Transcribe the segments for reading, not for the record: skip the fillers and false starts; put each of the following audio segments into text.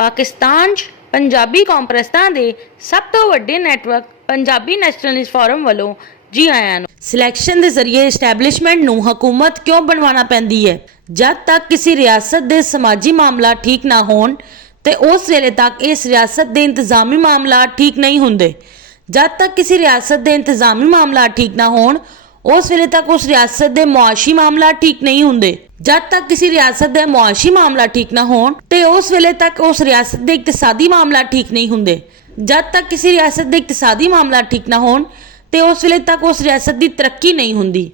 पाकिस्तान 'ਚ पंजाबी कॉन्फ्रेंसां दे सब तो वड्डे नैटवर्क पंजाबी नैशनलिस्ट फोरम वालों जी आयां नूं। सिलैक्शन के जरिए इस्टैबलिशमेंट नूं हुकूमत क्यों बनवाना पैंदी है? जब तक किसी रियासत के समाजी मामला ठीक ना होण ते उस वेले तक इस रियासत के इंतजामी मामला ठीक नहीं हुंदे। जब तक किसी रियासत के इंतजामी मामला ठीक ना होण उस वेले तक उस रियासत के मुआशी मामला ठीक नहीं हुंदे। जब तक किसी रियासत के मुआशी मामला ठीक ना होण ते उस वेले तक उस रियासत के इकतसादी मामला ठीक नहीं हुंदे। जब तक किसी रियासत के इकतसादी मामला ठीक ना होण ते उस वेले तक उस रियासत की तरक्की नहीं हुंदी।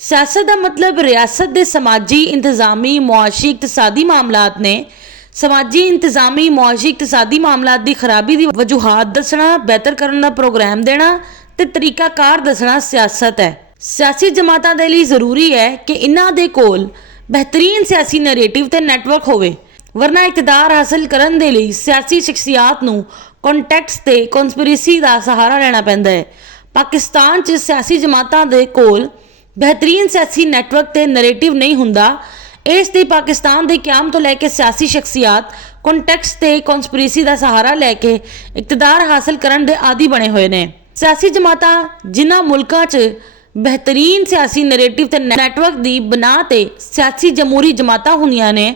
सियासत का मतलब रियासत के समाजी इंतजामी मुआशी इकतसादी मामलात ने समाजी इंतजामी मुआशी इकतसादी मामलात की खराबी की वजूहात दसना, बेहतर करने का प्रोग्राम देना ते तरीकाकार दसना सियासत है। सियासी जमातां दे लई जरूरी है कि इन्हां दे कोल बेहतरीन सियासी नैरेटिव ते नैटवर्क होवे, वरना इकतदार हासिल करन दे लई सियासी शख्सियात नूं कॉन्टैक्ट्स ते कॉन्स्पिरेसी दा सहारा लेना पैंदा है। पाकिस्तान च सियासी जमातां दे कोल बेहतरीन सियासी नैटवर्क ते नैरेटिव नहीं हुंदा। इस ते पाकिस्तान दे क्याम तो लैके सियासी शख्सियात कॉन्टैक्ट्स ते कॉन्स्पिरेसी दा सहारा लैके इकतदार हासिल करन दे आदी बने हुए ने। सियासी जमातां जिन्हां मुल्कां च बेहतरीन सियासी नैरेटिव ते नैटवर्क की बना ते सियासी जमहूरी जमातां हुंदियां ने,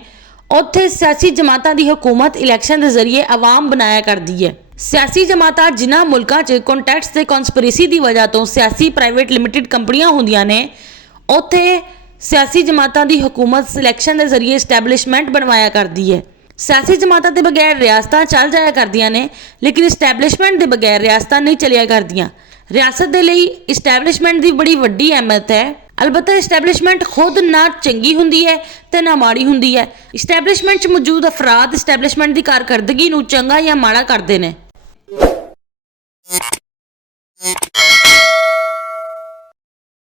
उत्थे सियासी जमातां की हुकूमत इलैक्शन के जरिए आवाम बनाया करती है। सियासी जमातां जिन्हां मुल्कां च कॉन्टैक्ट्स ते कॉन्स्पिरेसी की वजह तो सियासी प्राइवेट लिमिटेड कंपनियां हुंदियां ने, उत्थे सियासी जमातां की हुकूमत सिलैक्शन के जरिए इस्टैबलिशमेंट बनवाया करती है। सियासी जमातां के बगैर रियासतां चल जाया करदियां ने, लेकिन इस्टैबलिशमेंट के बगैर रियासतां नहीं चलिया करदियां। रियासत के लिए इस्टैबलिशमेंट की बड़ी वड्डी अहमियत है। अलबत्ता इस्टैबलिशमेंट खुद ना चंगी हुंदी है ते ना माड़ी हुंदी है। इस्टैबलिशमेंट च मौजूद अफराद इस्टैबलिशमेंट की कारकरदगी नूं चंगा या माड़ा करदे ने।